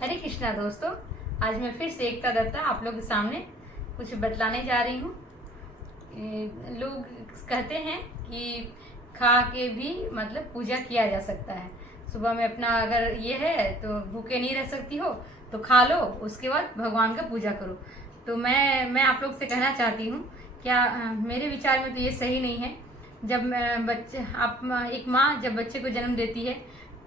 हरे कृष्णा दोस्तों, आज मैं फिर से एकता दत्ता आप लोग के सामने कुछ बतलाने जा रही हूँ। लोग कहते हैं कि खा के भी मतलब पूजा किया जा सकता है। सुबह में अपना अगर ये है तो भूखे नहीं रह सकती हो तो खा लो, उसके बाद भगवान का पूजा करो। तो मैं आप लोग से कहना चाहती हूँ, क्या मेरे विचार में तो ये सही नहीं है। जब बच्चे आप एक माँ जब बच्चे को जन्म देती है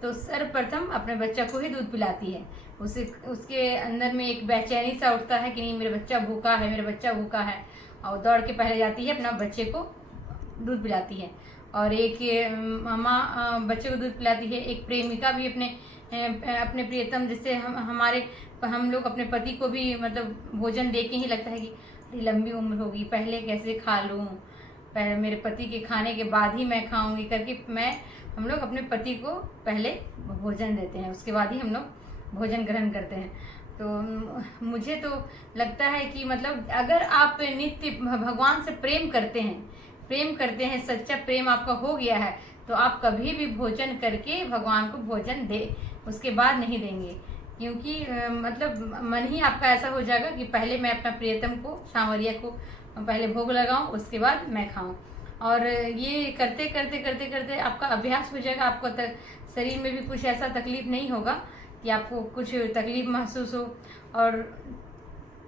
तो सर्वप्रथम अपने बच्चा को ही दूध पिलाती है। उसके अंदर में एक बेचैनी सा उठता है कि नहीं, मेरा बच्चा भूखा है, मेरा बच्चा भूखा है, और दौड़ के पहले जाती है अपना बच्चे को दूध पिलाती है। और एक माँ बच्चे को दूध पिलाती है। एक प्रेमिका भी अपने प्रियतम, जिससे हम लोग अपने पति को भी मतलब भोजन दे के ही लगता है कि अरे लंबी उम्र होगी, पहले कैसे खा लूँ, पहले मेरे पति के खाने के बाद ही मैं खाऊंगी करके हम लोग अपने पति को पहले भोजन देते हैं, उसके बाद ही हम लोग भोजन ग्रहण करते हैं। तो मुझे तो लगता है कि मतलब अगर आप नित्य भगवान से प्रेम करते हैं, सच्चा प्रेम आपका हो गया है, तो आप कभी भी भोजन करके भगवान को भोजन दे उसके बाद नहीं देंगे। क्योंकि मतलब मन ही आपका ऐसा हो जाएगा कि पहले मैं अपना प्रियतम को, सांवरिया को पहले भोग लगाऊं, उसके बाद मैं खाऊं। और ये करते करते करते करते आपका अभ्यास हो जाएगा। आपको शरीर में भी कुछ ऐसा तकलीफ नहीं होगा कि आपको कुछ तकलीफ महसूस हो। और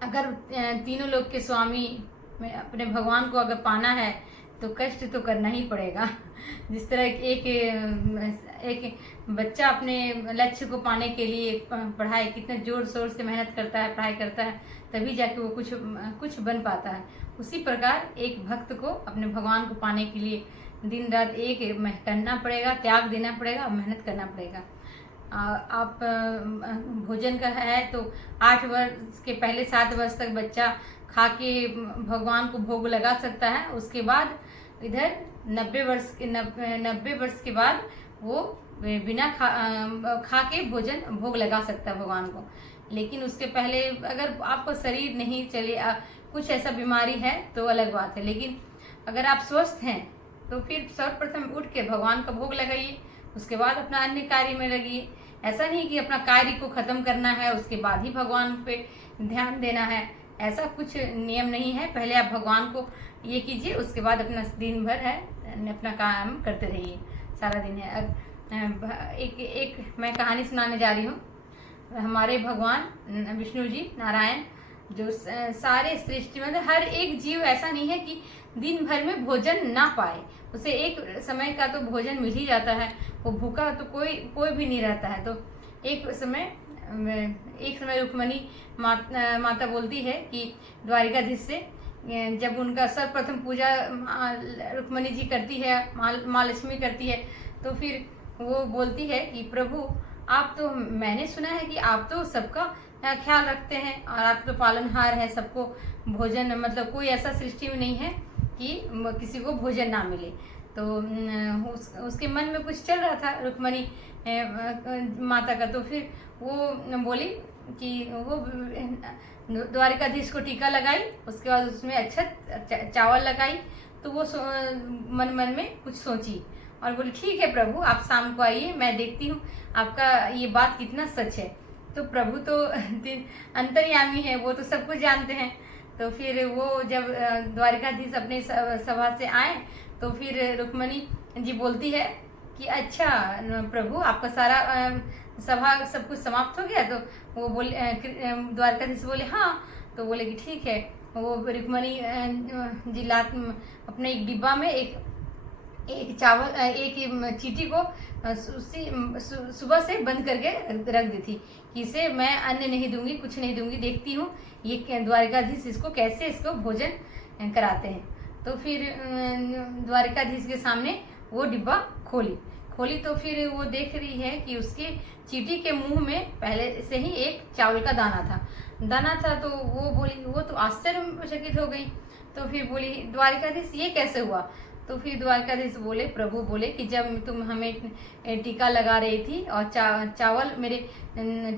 अगर तीनों लोक के स्वामी में अपने भगवान को अगर पाना है तो कष्ट तो करना ही पड़ेगा। जिस तरह एक बच्चा अपने लक्ष्य को पाने के लिए पढ़ाई कितने जोर शोर से मेहनत करता है, पढ़ाई करता है, तभी जाके वो कुछ बन पाता है। उसी प्रकार एक भक्त को अपने भगवान को पाने के लिए दिन रात एक करना पड़ेगा, त्याग देना पड़ेगा, मेहनत करना पड़ेगा। आप भोजन का है तो 8 वर्ष के पहले 7 वर्ष तक बच्चा खा के भगवान को भोग लगा सकता है। उसके बाद इधर 90 वर्ष के बाद वो बिना खा के भोग लगा सकता है भगवान को। लेकिन उसके पहले अगर आपका शरीर नहीं चले, कुछ ऐसा बीमारी है तो अलग बात है। लेकिन अगर आप स्वस्थ हैं तो फिर सर्वप्रथम उठ के भगवान का भोग लगाइए, उसके बाद अपना अन्य कार्य में लगिए। ऐसा नहीं कि अपना कार्य को खत्म करना है उसके बाद ही भगवान पे ध्यान देना है, ऐसा कुछ नियम नहीं है। पहले आप भगवान को ये कीजिए, उसके बाद अपना दिन भर है अपना काम करते रहिए, सारा दिन है। एक मैं कहानी सुनाने जा रही हूँ। हमारे भगवान विष्णु जी, नारायण, जो सारे सृष्टि में हर एक जीव ऐसा नहीं है कि दिन भर में भोजन ना पाए, उसे एक समय का तो भोजन मिल ही जाता है। वो भूखा तो कोई भी नहीं रहता है। तो एक समय रुक्मणी माता बोलती है कि द्वारिकाधीश से, जब उनका सर्वप्रथम पूजा रुक्मणी जी करती है, माँ लक्ष्मी करती है, तो फिर वो बोलती है कि प्रभु आप तो, मैंने सुना है कि आप तो सबका ख्याल रखते हैं और आप तो पालनहार है, सबको भोजन मतलब कोई ऐसा सृष्टि में नहीं है कि किसी को भोजन ना मिले। तो उसके मन में कुछ चल रहा था रुक्मणी माता का। तो फिर वो बोली कि वो द्वारिकाधीश को टीका लगाई, उसके बाद उसमें अच्छा चावल लगाई। तो वो मन में कुछ सोची और बोली ठीक है प्रभु, आप शाम को आइए, मैं देखती हूँ आपका ये बात कितना सच है। तो प्रभु तो अंतर्यामी है, वो तो सब कुछ जानते हैं। तो फिर वो जब द्वारिकाधीश अपने सभा से आए तो फिर रुक्मणी जी बोलती है कि अच्छा प्रभु, आपका सारा सभा सब कुछ समाप्त हो गया। तो वो द्वारकाधीश बोले हाँ। तो बोले कि ठीक है। वो रुक्मणी जी अपने एक डिब्बा में एक चावल, एक चीटी को सुबह से बंद करके रख दी थी कि इसे मैं अन्न नहीं दूंगी, कुछ नहीं दूंगी, देखती हूँ ये द्वारिकाधीश कैसे इसको भोजन कराते हैं। तो फिर द्वारिकाधीश के सामने वो डिब्बा खोली तो फिर वो देख रही है कि उसके चीटी के मुंह में पहले से ही एक चावल का दाना था। तो वो बोली, वो तो आश्चर्यचकित हो गई। तो फिर बोली द्वारिकाधीश ये कैसे हुआ। तो फिर द्वारकाधीश बोले, प्रभु बोले कि जब तुम हमें टीका लगा रही थी और चावल मेरे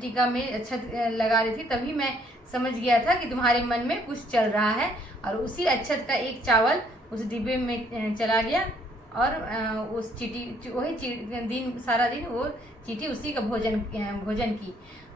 टीका में अच्छत लगा रही थी, तभी मैं समझ गया था कि तुम्हारे मन में कुछ चल रहा है। और उसी अच्छत का एक चावल उस डिब्बे में चला गया और उस चीटी वही दिन सारा दिन वो चीटी उसी का भोजन की।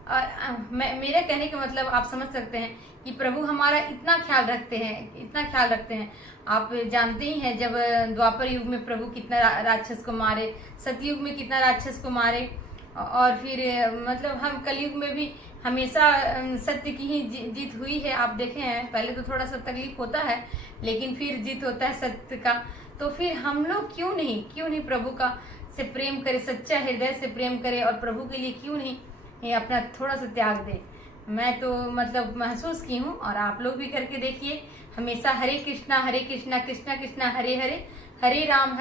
मेरा कहने का मतलब आप समझ सकते हैं कि प्रभु हमारा इतना ख्याल रखते हैं, इतना ख्याल रखते हैं। आप जानते ही हैं जब द्वापर युग में प्रभु कितना राक्षस को मारे, सतयुग में कितना राक्षस को मारे, और फिर मतलब हम कलयुग में भी हमेशा सत्य की ही जीत हुई है। आप देखे हैं, पहले तो थोड़ा सा तकलीफ होता है, लेकिन फिर जीत होता है सत्य का। तो फिर हम लोग क्यों नहीं प्रभु का से प्रेम करें, सच्चा हृदय से प्रेम करें, और प्रभु के लिए क्यों नहीं अपना थोड़ा सा त्याग दें। मैं तो मतलब महसूस की हूँ, और आप लोग भी करके देखिए। हमेशा हरे कृष्णा कृष्णा कृष्णा हरे हरे, हरे राम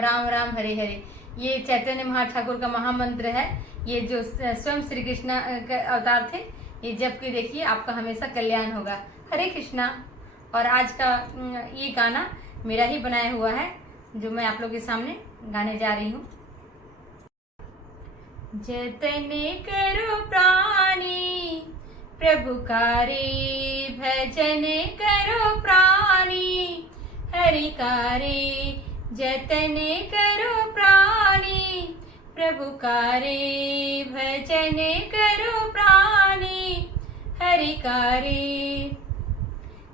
राम राम हरे हरे, ये चैतन्य महाठाकुर का महामंत्र है। ये जो स्वयं श्री कृष्ण का अवतार थे, ये जप के देखिए, आपका हमेशा कल्याण होगा। हरे कृष्णा। और आज का ये गाना मेरा ही बनाया हुआ है, जो मैं आप लोगों के सामने गाने जा रही हूँ। जतने करो प्राणी प्रभु का रे, भजन करो प्राणी हरि का रे। जतने करो प्राणी प्रभु का रे, भजन करो प्राणी हरि का रे।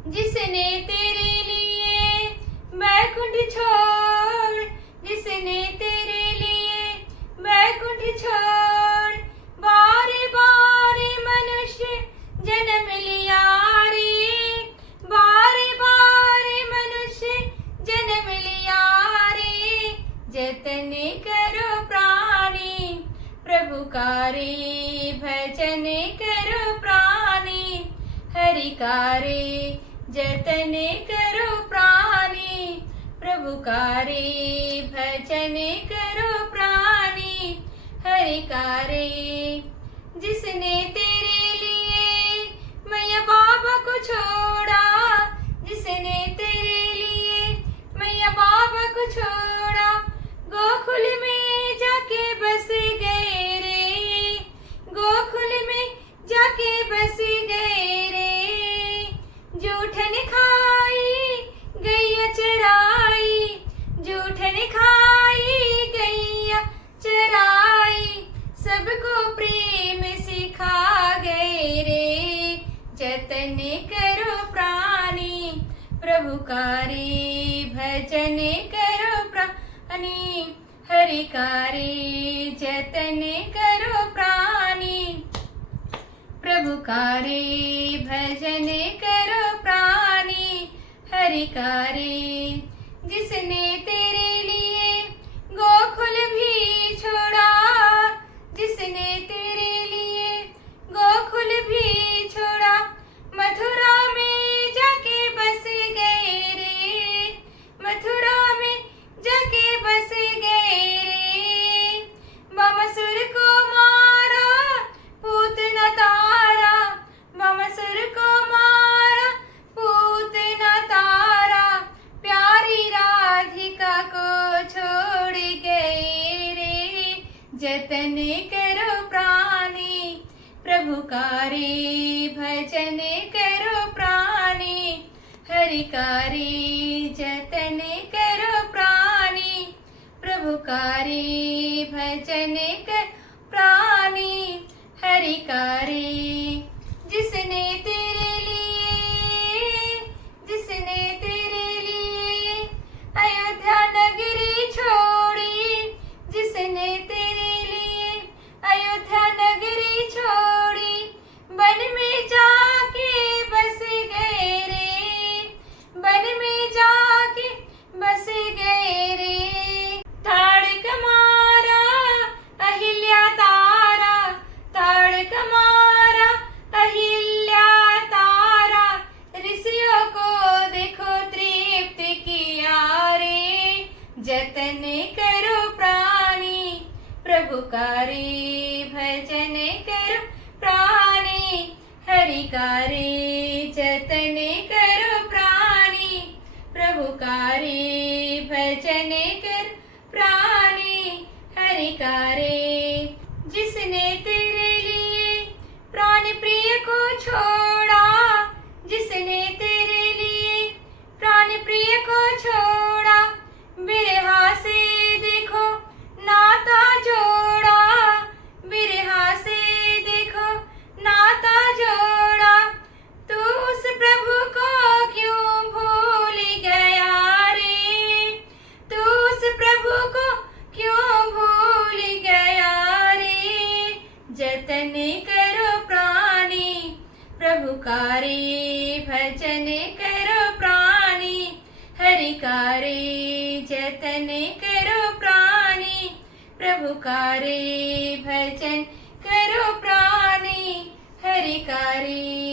जिसने तेरे लिए बैकुंठ छोड़, जिसने तेरे लिए बैकुंठ छोड़, बारे बारे मनुष्य जन्म लिया रे, बारे बारे मनुष्य जन्म लिया रे। जतने करो प्राणी प्रभु का रे, भजन करो प्राणी हरि का रे। जतने करो प्राणी प्रभु का रे, भजन करो प्राणी हरि का रे। जिसने तेरे लिए मैया बाबा को छोड़ा, जिसने तेरे लिए मैया बाबा को छोड़ा, गोकुल में जाके बस गए रे, गोकुल में जाके बस गए रे। जूठन खाई गैया चराई, जूठन खाई गैया चराई, सबको प्रेम सिखा गए रे। जतने करो प्राणी प्रभु का रे, भजन करो प्राणी हरि का रे। जतने करो प्राणी प्रभु का रे, भजन करो प्राणी हरि का रे। जिसने तेरे लिए गोकुल भी छोड़ा, जिसने तेरे लिए गोकुल भी छोड़ा, मथुरा में जाके बस गए रे, मथुरा में जाके बस गए रे। बमसुर को मारा पूतना तारा, बमसुर को मारा पूतना तारा, प्यारी राधिका को छोड़ गए रे। जतने करो प्राणी प्रभु का रे, भजन करो प्राणी हरि का रे। जतने करो प्राणी प्रभु का रे, भजन कर प्राणी हरि का रे। जिसने तेरे लिए, जिसने तेरे लिए अयोध्या नगरी छोड़ी, जिसने तेरे लिए अयोध्या नगरी छोड़ी, वन में जाके बस गए रे, वन में जाके बस गए रे। ताड़क मारा अहिल्या तारा, ताड़क मारा अहिल्या तारा, ऋषियों को देखो तृप्त किया रे। जतने करो प्राणी प्रभु का रे, भजन करो प्राणी हरि का रे। जतने करो प्राणी प्रभु का रे, भजन कर प्राणी हरि का रे। जिसने तेरे लिए प्राण प्रिय को छोड़ा, जिसने तेरे लिए प्राण प्रिय को छोड़ा, बिरहा से देखो नाता जोड़ा, बिरहा से देखो का रे भजन करो प्राणी, हरि का रे जतन करो प्राणी, प्रभु का रे भजन करो प्राणी, हरि का रे